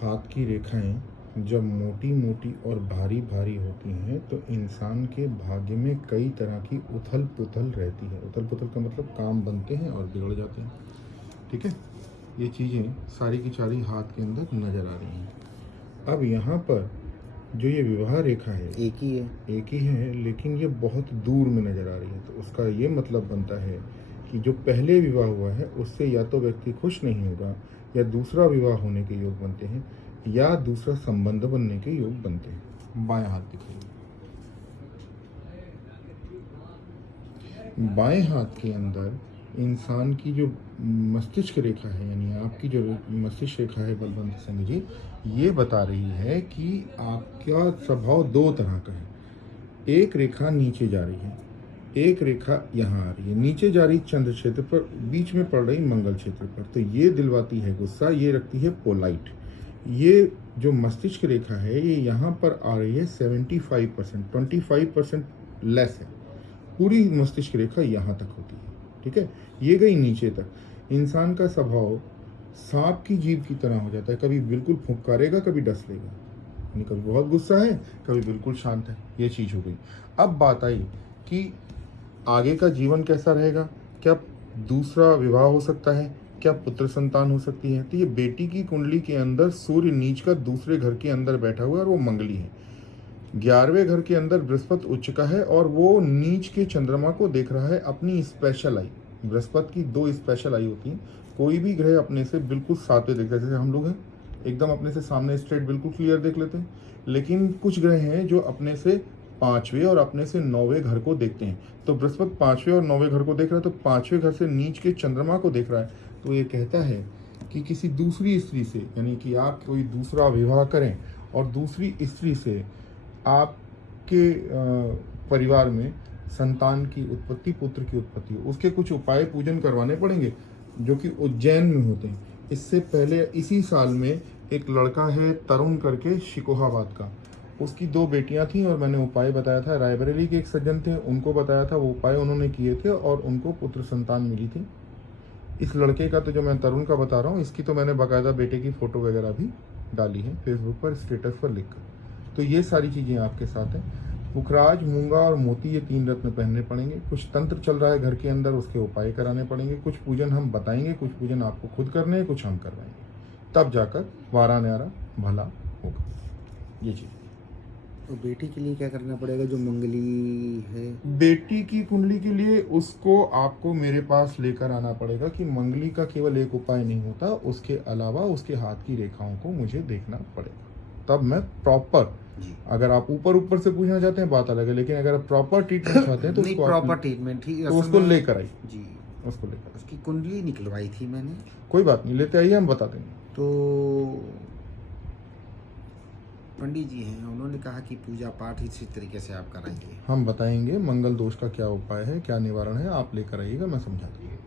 हाथ की रेखाएं जब मोटी मोटी और भारी भारी होती हैं तो इंसान के भाग्य में कई तरह की उथल पुथल रहती है। उथल पुथल का मतलब काम बनते हैं और बिगड़ जाते हैं। ठीक है, ये चीज़ें सारी की सारी हाथ के अंदर नज़र आ रही हैं। अब यहाँ पर जो ये विवाह रेखा है एक ही है, लेकिन ये बहुत दूर में नज़र आ रही है। तो उसका ये मतलब बनता है कि जो पहले विवाह हुआ है उससे या तो व्यक्ति खुश नहीं होगा, या दूसरा विवाह होने के योग बनते हैं, या दूसरा संबंध बनने के योग बनते हैं। बाएं हाथ दिखाइए। बाएं हाथ के अंदर इंसान की जो मस्तिष्क रेखा है, यानी आपकी जो मस्तिष्क रेखा है बलवंत सिंह जी, ये बता रही है कि आपका स्वभाव दो तरह का है। एक रेखा नीचे जा रही है, एक रेखा यहाँ आ रही है। नीचे जा रही चंद्र क्षेत्र पर, बीच में पड़ रही मंगल क्षेत्र पर। तो ये दिलवाती है गुस्सा, ये रखती है पोलाइट। ये जो मस्तिष्क रेखा है ये यहाँ पर आ रही है 75%, 25% लेस है। पूरी मस्तिष्क रेखा यहाँ तक होती है। ठीक है, ये गई नीचे तक। इंसान का स्वभाव सांप की जीभ की तरह हो जाता है, कभी बिल्कुल फुंकारेगा, कभी डस लेगा, यानी कभी बहुत गुस्सा है, कभी बिल्कुल शांत है। ये चीज़ हो गई। अब बात आई कि आगे का जीवन कैसा रहेगा, क्या दूसरा विवाह हो सकता है, क्या पुत्र संतान हो सकती है। तो ये बेटी की कुंडली के अंदर सूर्य नीच का दूसरे घर के अंदर बैठा हुआ है और वो मंगली है। 11वें घर के अंदर बृहस्पति उच्च का है और वो नीच के चंद्रमा को देख रहा है अपनी स्पेशल आई। बृहस्पति की दो स्पेशल आई होती हैं। कोई भी ग्रह अपने से बिल्कुल सातवें देखता है, जैसे हम लोग हैं एकदम अपने से सामने स्ट्रेट बिल्कुल क्लियर देख लेते हैं, लेकिन कुछ ग्रह हैं जो अपने से 5वें और अपने से 9वें घर को देखते हैं। तो बृहस्पति 5वें और 9वें घर को देख रहा है, तो 5वें घर से नीच के चंद्रमा को देख रहा है। तो ये कहता है कि किसी दूसरी स्त्री से, यानी कि आप कोई दूसरा विवाह करें और दूसरी स्त्री से आपके परिवार में संतान की उत्पत्ति, पुत्र की उत्पत्ति हो। उसके कुछ उपाय पूजन करवाने पड़ेंगे जो कि उज्जैन में होते हैं। इससे पहले इसी साल में एक लड़का है तरुण करके शिकोहाबाद का, उसकी 2 बेटियां थीं और मैंने उपाय बताया था। रायबरेली के एक सज्जन थे, उनको बताया था, वो उपाय उन्होंने किए थे और उनको पुत्र संतान मिली थी। इस लड़के का तो जो मैं तरुण का बता रहा हूँ, इसकी तो मैंने बाकायदा बेटे की फ़ोटो वगैरह भी डाली है फेसबुक पर स्टेटस पर लिखकर। तो ये सारी चीज़ें आपके साथ हैं। पुखराज, मूंगा और मोती, ये 3 रत्न पहनने पड़ेंगे। कुछ तंत्र चल रहा है घर के अंदर, उसके उपाय कराने पड़ेंगे। कुछ पूजन हम बताएंगे, कुछ पूजन आपको खुद करने हैं, कुछ हम करवाएंगे, तब जाकर वारा न्यारा भला होगा। ये चीज़। तो बेटी के लिए क्या करना पड़ेगा जो मंगली है? बेटी की कुंडली के लिए उसको आपको मेरे पास लेकर आना पड़ेगा कि मंगली का केवल एक उपाय नहीं होता, उसके अलावा उसके हाथ की रेखाओं को मुझे देखना पड़ेगा, तब मैं प्रॉपर। अगर आप ऊपर ऊपर से पूछना चाहते हैं बात अलग है, लेकिन अगर आप प्रॉपर ट्रीटमेंट चाहते हैं तो नहीं, प्रॉपर ट्रीटमेंट ही तो उसको लेकर आइए जी। उसको लेकर। उसकी कुंडली निकलवाई थी मैंने। कोई बात नहीं, लेते आइए, हम बता देंगे। तो पंडित जी हैं, उन्होंने कहा कि पूजा पाठ इसी तरीके से आप कराइए। हम बताएंगे मंगल दोष का क्या उपाय है, क्या निवारण है, आप लेकर आइएगा, मैं समझा दूँगा।